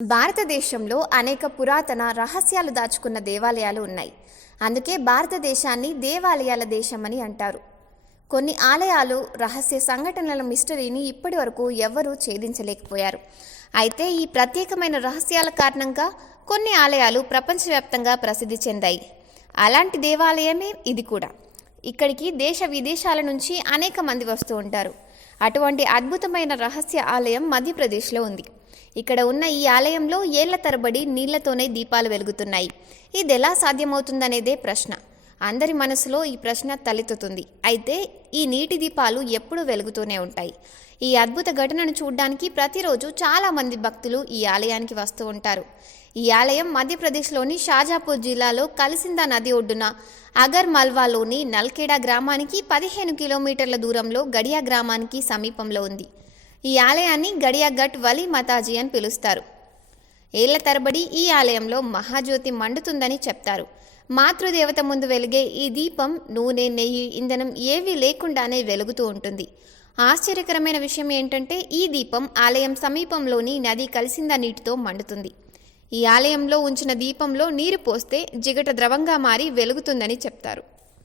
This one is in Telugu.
భారతదేశంలో అనేక పురాతన రహస్యాలు దాచుకున్న దేవాలయాలు ఉన్నాయి. అందుకే భారతదేశాన్ని దేవాలయాల దేశం అని అంటారు. కొన్ని ఆలయాలు రహస్య సంఘటనల మిస్టరీని ఇప్పటి వరకు ఎవ్వరూ ఛేదించలేకపోయారు. అయితే ఈ ప్రత్యేకమైన రహస్యాల కారణంగా కొన్ని ఆలయాలు ప్రపంచవ్యాప్తంగా ప్రసిద్ధి చెందాయి. అలాంటి దేవాలయమే ఇది కూడా. ఇక్కడికి దేశ విదేశాల నుంచి అనేక మంది వస్తూ ఉంటారు. అటువంటి అద్భుతమైన రహస్య ఆలయం మధ్యప్రదేశ్లో ఉంది. ఇక్కడ ఉన్న ఈ ఆలయంలో ఏళ్ల తరబడి నీళ్లతోనే దీపాలు వెలుగుతున్నాయి. ఇది ఎలా సాధ్యమవుతుందనేదే ప్రశ్న. అందరి మనసులో ఈ ప్రశ్న తలెత్తుతుంది. అయితే ఈ నీటి దీపాలు ఎప్పుడూ వెలుగుతూనే ఉంటాయి. ఈ అద్భుత ఘటనను చూడడానికి ప్రతిరోజు చాలామంది భక్తులు ఈ ఆలయానికి వస్తూ ఉంటారు. ఈ ఆలయం మధ్యప్రదేశ్లోని షాజాపూర్ జిల్లాలో కలిసిందా నది ఒడ్డున అగర్ మల్వాలోని నల్ఖేడా గ్రామానికి 15 కిలోమీటర్ల దూరంలో గడియా గ్రామానికి సమీపంలో ఉంది. ఈ ఆలయాన్ని గడియా గట్ వలి మాతాజీ అని పిలుస్తారు. ఏళ్ల తరబడి ఈ ఆలయంలో మహాజ్యోతి మండుతుందని చెప్తారు. మాతృదేవత ముందు వెలిగే ఈ దీపం నూనె, నెయ్యి, ఇంధనం ఏవీ లేకుండానే వెలుగుతూ ఉంటుంది. ఆశ్చర్యకరమైన విషయం ఏంటంటే ఈ దీపం ఆలయం సమీపంలోని నది కలిసిందా నీటితో మండుతుంది. ఈ ఆలయంలో ఉంచిన దీపంలో నీరు పోస్తే జిగట ద్రవంగా మారి వెలుగుతుందని చెప్తారు.